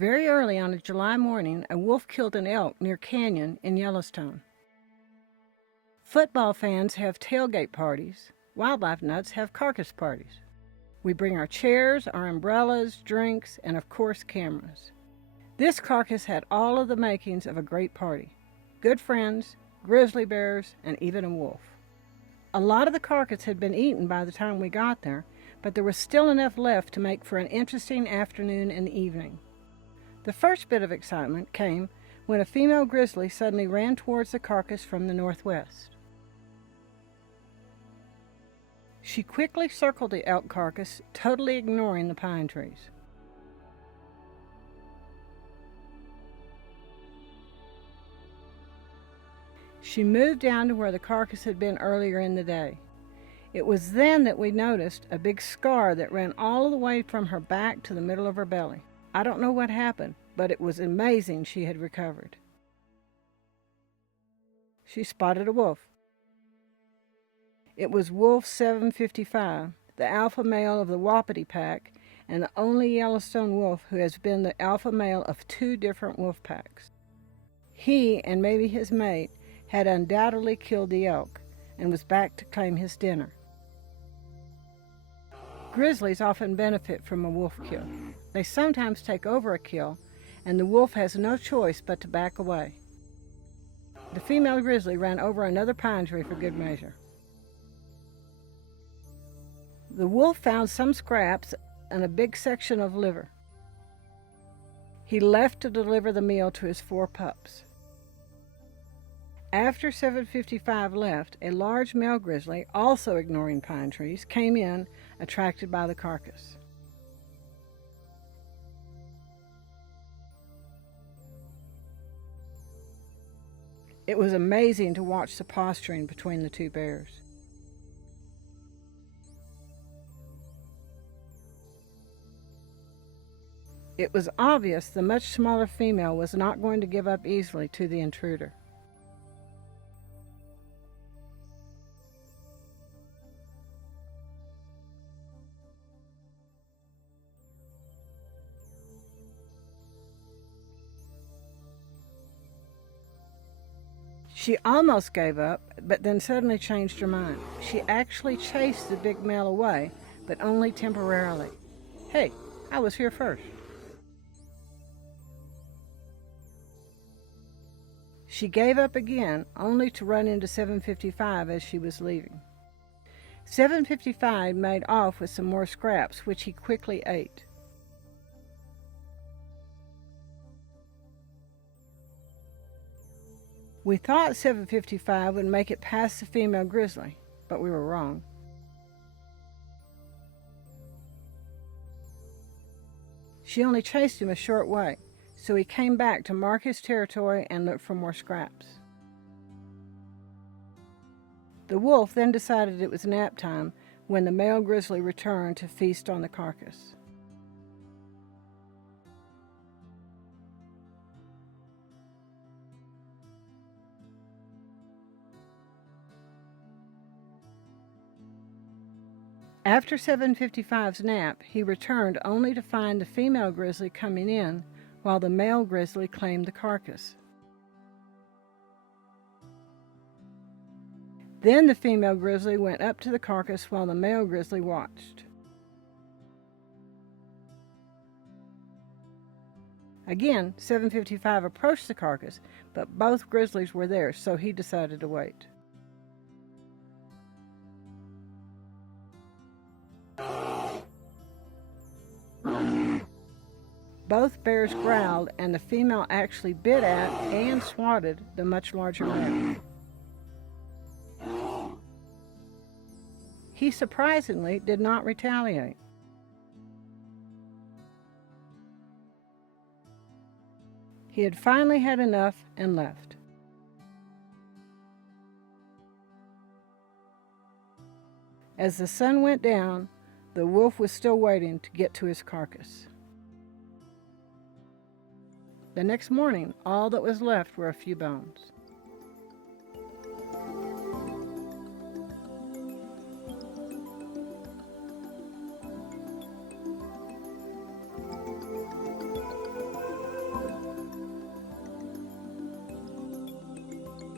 Very early on a July morning, a wolf killed an elk near Canyon in Yellowstone. Football fans have tailgate parties. Wildlife nuts have carcass parties. We bring our chairs, our umbrellas, drinks, and of course cameras. This carcass had all of the makings of a great party. Good friends, grizzly bears, and even a wolf. A lot of the carcass had been eaten by the time we got there, but there was still enough left to make for an interesting afternoon and evening. The first bit of excitement came when a female grizzly suddenly ran towards the carcass from the northwest. She quickly circled the elk carcass, totally ignoring the pine trees. She moved down to where the carcass had been earlier in the day. It was then that we noticed a big scar that ran all the way from her back to the middle of her belly. I don't know what happened, but it was amazing she had recovered. She spotted a wolf. It was Wolf 755, the alpha male of the Wapiti pack and the only Yellowstone wolf who has been the alpha male of 2 different wolf packs. He, and maybe his mate, had undoubtedly killed the elk and was back to claim his dinner. Grizzlies often benefit from a wolf kill. They sometimes take over a kill, and the wolf has no choice but to back away. The female grizzly ran over another pine tree for good measure. The wolf found some scraps and a big section of liver. He left to deliver the meal to his 4 pups. After 755 left, a large male grizzly, also ignoring pine trees, came in, attracted by the carcass. It was amazing to watch the posturing between the 2 bears. It was obvious the much smaller female was not going to give up easily to the intruder. She almost gave up, but then suddenly changed her mind. She actually chased the big male away, but only temporarily. Hey, I was here first. She gave up again, only to run into 755 as she was leaving. 755 made off with some more scraps, which he quickly ate. We thought 755 would make it past the female grizzly, but we were wrong. She only chased him a short way, so he came back to mark his territory and look for more scraps. The wolf then decided it was nap time when the male grizzly returned to feast on the carcass. After 755's nap, he returned only to find the female grizzly coming in while the male grizzly claimed the carcass. Then the female grizzly went up to the carcass while the male grizzly watched. Again, 755 approached the carcass, but both grizzlies were there, so he decided to wait. Both bears growled, and the female actually bit at and swatted the much larger male. He surprisingly did not retaliate. He had finally had enough and left. As the sun went down, the wolf was still waiting to get to his carcass. The next morning, all that was left were a few bones.